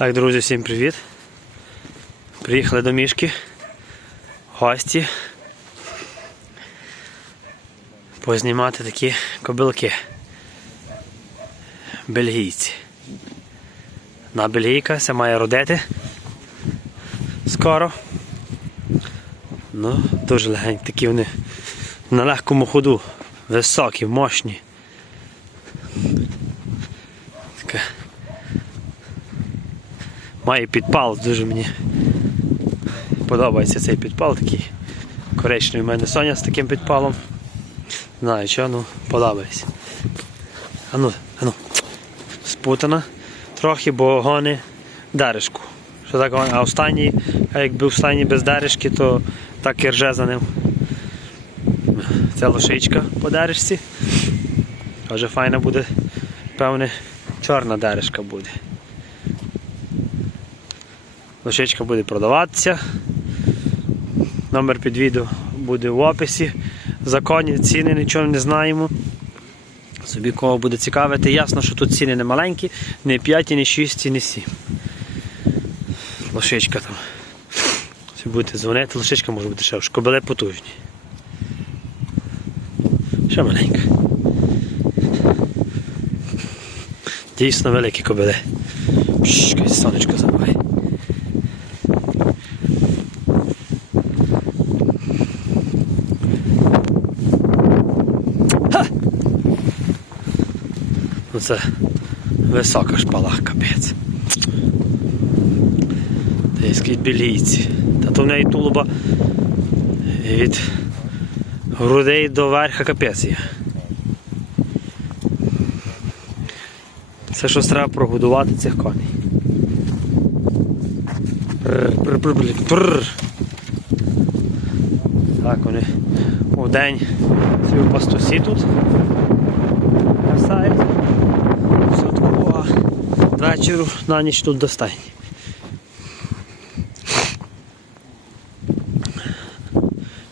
Так, друзі, всім привіт. Приїхали до мішки. Гості. Познімати такі кобилки. Бельгійці. На бельгійка ся має родити. Скоро. Ну, дуже легенькі, такі вони на легкому ходу. Високі, мощні. Така Має підпал, дуже мені подобається цей підпал такий. Коричневий в мене Соня з таким підпалом. Знаю що, ну подобається. Ану, ану. Спутана трохи, бо гони даришку. Що так гони? А останній, а якби останній без даришки, то так і рже за ним. Це лошичка по даришці. Вже файна буде, певне, чорна даришка буде. Лошичка буде продаватися. Номер під відео буде в описі. Законі, ціни нічого не знаємо. Собі кого буде цікавити, ясно, що тут ціни не маленькі, не 5, не 6, не 7. Лошичка там. Якщо будете дзвонити, лошичка може бути ще кобили потужні. Ще маленька. Дійсно великі кобили. Пшш, сонечко забуває. Це висока шпала, капець. Та білійці. Та то в неї тулуба від грудей до верха капець є. Це щось треба прогодувати цих коней. Так, вони у день в пастусі тут красавець. Вечору на ніч тут достань.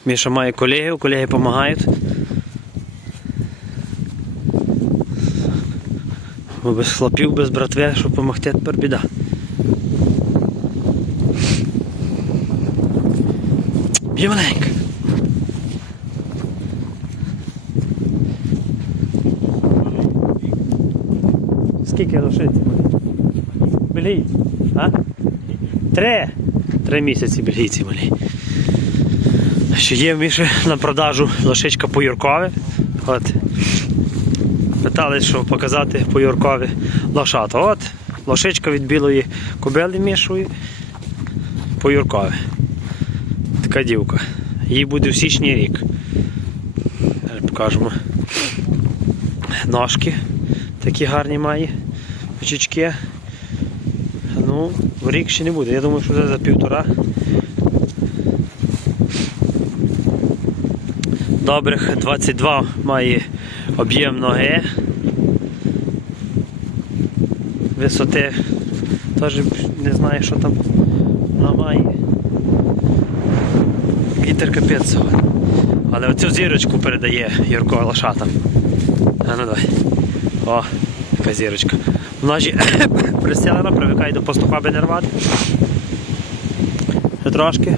Міша має колегів, колеги допомагають. Бо без хлопів, без братви, щоб допомогти, тепер біда. Є. Скільки лошиці? Бельгійці? А? Три. Три місяці бельгійці малі. Що є в на продажу лошичка по Юркові. От. Питали, що показати по Юркові лошата. От, лошичка від білої кобили мішої по Юркові. Така дівка. Їй буде в січні рік. Покажемо. Ножки такі гарні має. Очечки. Ну, в рік ще не буде. Я думаю, що вже за півтора. Добрих 22 має об'єм ноги. Висоти теж не знаю, що там вона має. Вітер капець. Але оцю зірочку передає Юрко лошатам. А ну давай. О, така зірочка. Ножі пристелена, привикає до пастуха аби не рвати. Трошки.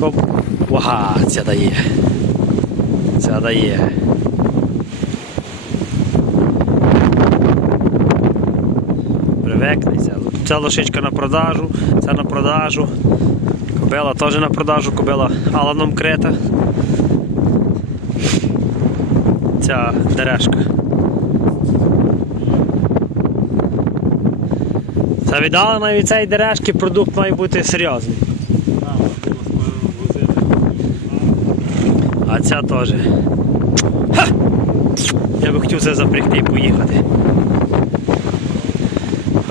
Коп. Ага, ця дає. Ця дає. Привикнеться. Ця лошичка на продажу, ця на продажу. Кобила теж на продажу, кобила аланом крита. Ця дерешка. Це віддала навіть цієї дерешки продукт має бути серйозний. А ця теж. Я би хотів це запрягти і поїхати.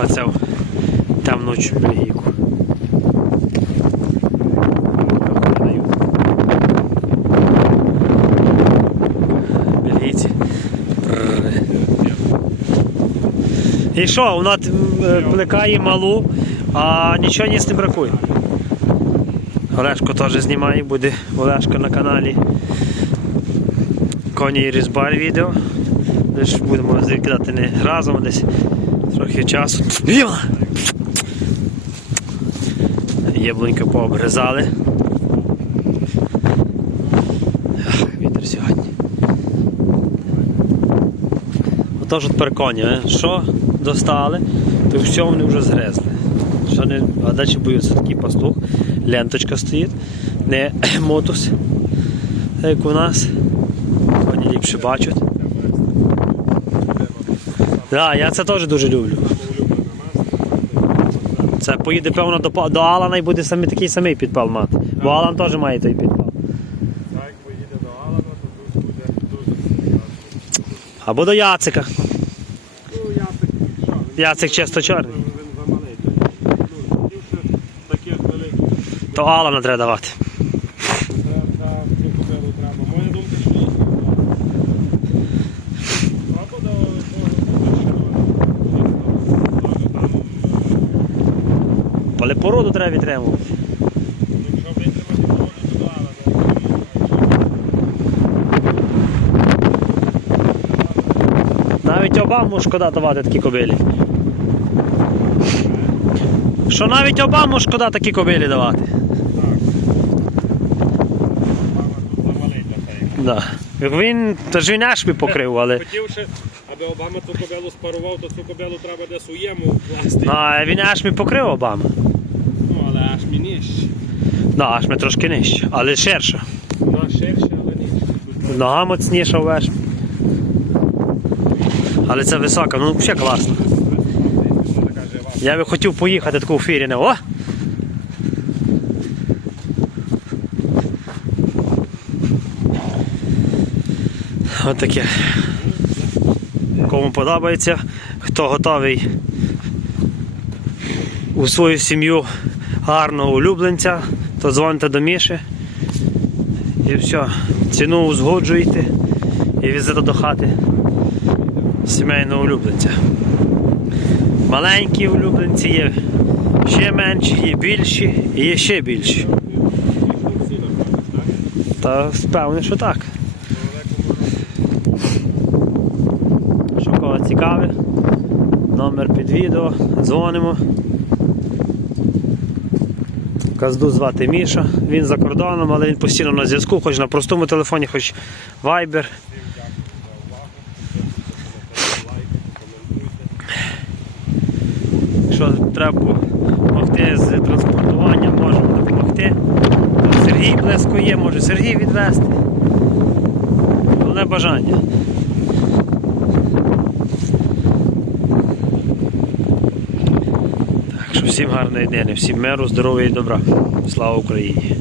Ця в темну чубрігійку. Бельгійці. Прррр. І що, вона е, плекає малу, а нічого ніс не бракує. Олешко теж знімає, буде Олешка на каналі. Коні і різбар відео. Десь будемо закидати не разом, десь трохи часу. Віма! Яблуньки Отож от переконі, е, що достали, то все вони вже згризли. Що не, а далі боються такий пастух, ленточка стоїть, не мотус, як у нас. Вони ліпше бачать. Так, я це теж дуже люблю. Це поїде, певно, до, до Алана і буде саме такий самий підпал мати. Бо Алан теж має той підпал. Так, як поїде до Алана, то тут буде дуже серйозно. Або до Яцика. Ну, Яцик, він- Яцик чисто чорний. Ну. То Алана треба давати. Але породу треба відтримувати. Якщо витримати погоду, то до Алана. Навіть Обаму шкода давати такі кобилі. Що навіть Обаму шкода такі кобилі давати. Да. Він, та ж він аж покрив, але. Хотів ще, аби Обама цю кобилу спарував, то цю кобилу треба десь у єму вкласти. А він аж покрив Обаму. Ну, але аж мені ще. Да, аж ми трошки нижче, але ширше. Вона ширше, але нижче. Нога моцніша вверх. Але це висока, ну взагалі класно. Я би хотів поїхати таку фіріне. О! От таке. Кому подобається, хто готовий у свою сім'ю гарного улюбленця, то дзвоните до Міші. І все. Ціну узгоджуєте і візите до хати сімейного улюбленця. Маленькі улюбленці є ще менші, є більші і є ще більші. Та впевнений, що так. Що кого цікаве, номер під відео, дзвонимо. Казду звати Міша, він за кордоном, але він постійно на зв'язку, хоч на простому телефоні, хоч Viber. Якщо треба допомогти з транспортуванням, можемо допомогти. Там Сергій близько є, може Сергій відвезти. Головне бажання. Так що всім гарної дні, всім миру, здоров'я і добра. Слава Україні!